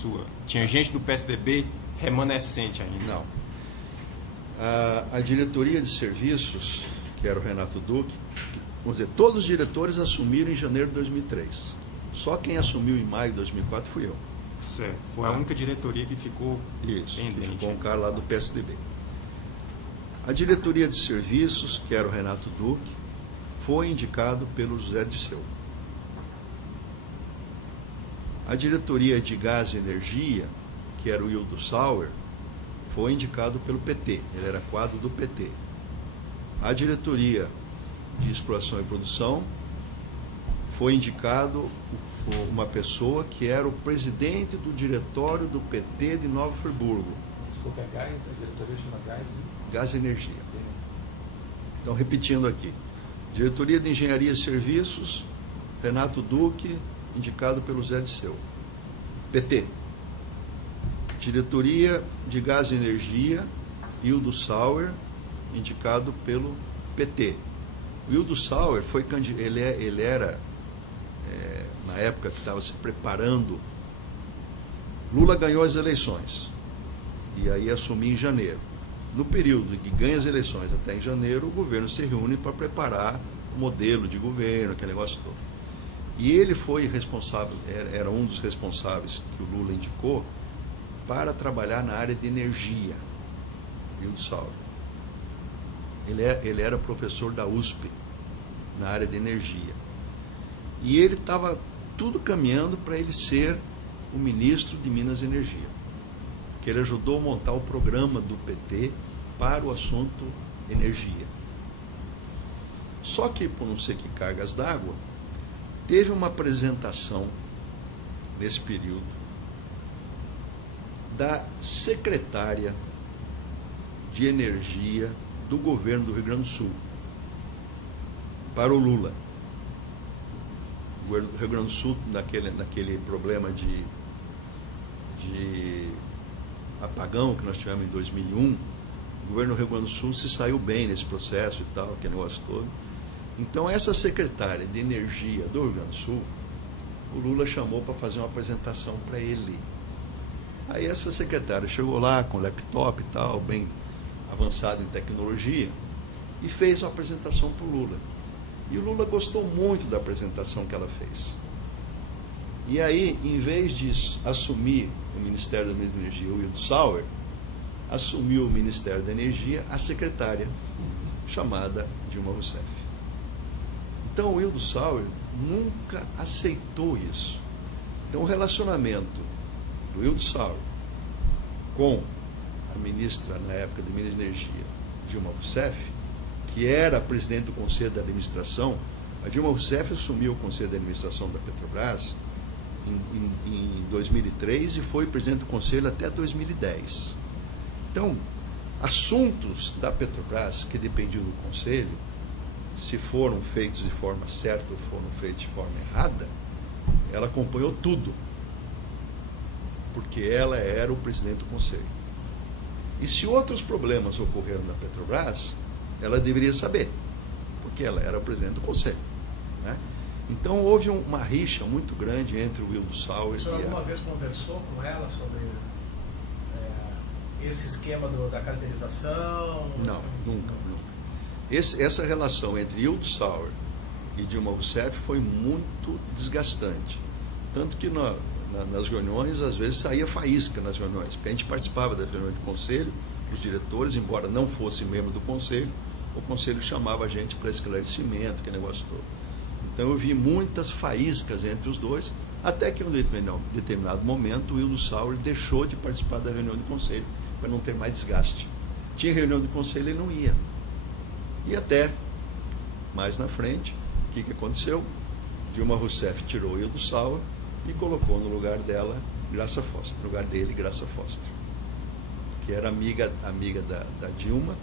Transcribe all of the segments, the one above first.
sua? Tinha gente do PSDB remanescente ainda? Não. A diretoria de serviços, que era o Renato Duque, vamos dizer, todos os diretores assumiram em janeiro de 2003. Só quem assumiu em maio de 2004 fui eu. Certo. Foi a única diretoria que ficou pendente. Que ficou um cara lá do PSDB. A diretoria de serviços, que era o Renato Duque, foi indicado pelo José Dirceu. A diretoria de gás e energia, que era o Hildo Sauer, foi indicado pelo PT, ele era quadro do PT. A diretoria de exploração e produção foi indicado uma pessoa que era o presidente do diretório do PT de Nova Friburgo. Desculpa, é gás? A diretoria chama gás? Gás e energia. Então, repetindo aqui. Diretoria de Engenharia e Serviços, Renato Duque, indicado pelo Zé Dirceu. PT. Diretoria de Gás e Energia, Hildo Sauer, indicado pelo PT. O Hildo Sauer foi ele era, na época que estava se preparando, Lula ganhou as eleições, e aí assumiu em janeiro. No período que ganha as eleições até em janeiro, o governo se reúne para preparar o modelo de governo, aquele negócio todo. E ele foi responsável, era um dos responsáveis que o Lula indicou para trabalhar na área de energia, Hildo Sauer. Ele era professor da USP, na área de energia. E ele estava tudo caminhando para ele ser o ministro de Minas e Energia, que ele ajudou a montar o programa do PT para o assunto energia. Só que, por não sei que cargas d'água, teve uma apresentação, nesse período, da secretária de energia do governo do Rio Grande do Sul, para o Lula. O governo do Rio Grande do Sul, naquele problema de apagão que nós tivemos em 2001, o governo do Rio Grande do Sul se saiu bem nesse processo e tal, aquele negócio todo. Então, essa secretária de energia do Rio Grande do Sul, o Lula chamou para fazer uma apresentação para ele. Aí essa secretária chegou lá com laptop e tal, bem avançado em tecnologia, e fez uma apresentação para o Lula. E o Lula gostou muito da apresentação que ela fez. E aí, em vez de assumir o Ministério da Minas e Energia, o Hildo Sauer, assumiu o Ministério da Energia a secretária chamada Dilma Rousseff. Então, o Hildo Sauer nunca aceitou isso. Então, o relacionamento do Hildo Sauer com a ministra, na época de Minas e Energia, Dilma Rousseff, que era presidente do Conselho de Administração, a Dilma Rousseff assumiu o Conselho de Administração da Petrobras em 2003 e foi presidente do Conselho até 2010. Então, assuntos da Petrobras que dependiam do Conselho, se foram feitos de forma certa ou foram feitos de forma errada, ela acompanhou tudo, porque ela era o presidente do Conselho. E se outros problemas ocorreram na Petrobras, ela deveria saber, porque ela era o presidente do Conselho, né? Então houve uma rixa muito grande entre o Hildo Sauer e o senhor alguma vez conversou com ela sobre esse esquema da caracterização? Não, nunca. Essa relação entre Hildo Sauer e Dilma Rousseff foi muito desgastante. Tanto que nas reuniões, às vezes, saía faísca nas reuniões, porque a gente participava das reuniões de conselho, os diretores, embora não fosse membro do conselho, o conselho chamava a gente para esclarecimento, que negócio todo. Então eu vi muitas faíscas entre os dois, até que em um determinado momento o Hildo Sauer deixou de participar da reunião do conselho, para não ter mais desgaste. Tinha reunião do conselho e ele não ia. E até, mais na frente, o que aconteceu? Dilma Rousseff tirou o Hildo Sauer e colocou no lugar dela Graça Foster, no lugar dele Graça Foster, que era amiga da Dilma,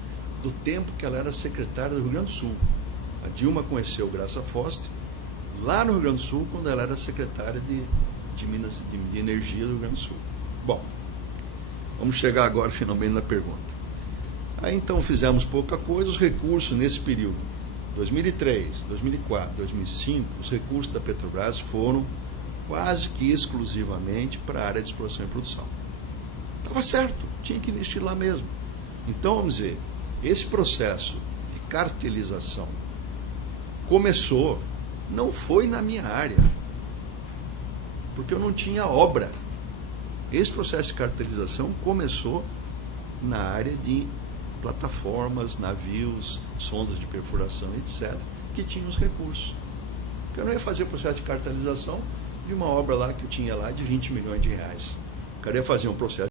do tempo que ela era secretária do Rio Grande do Sul. A Dilma conheceu Graça Foster lá no Rio Grande do Sul, quando ela era secretária de Minas de Energia do Rio Grande do Sul. Bom, vamos chegar agora finalmente na pergunta. Aí então fizemos pouca coisa, os recursos nesse período, 2003, 2004, 2005, os recursos da Petrobras foram quase que exclusivamente para a área de exploração e produção. Estava certo, tinha que investir lá mesmo. Então, vamos dizer, esse processo de cartelização começou, não foi na minha área, porque eu não tinha obra. Esse processo de cartelização começou na área de plataformas, navios, sondas de perfuração, etc., que tinham os recursos. Porque eu não ia fazer o processo de cartelização de uma obra lá que eu tinha lá de 20 milhões de reais. O cara ia fazer um processo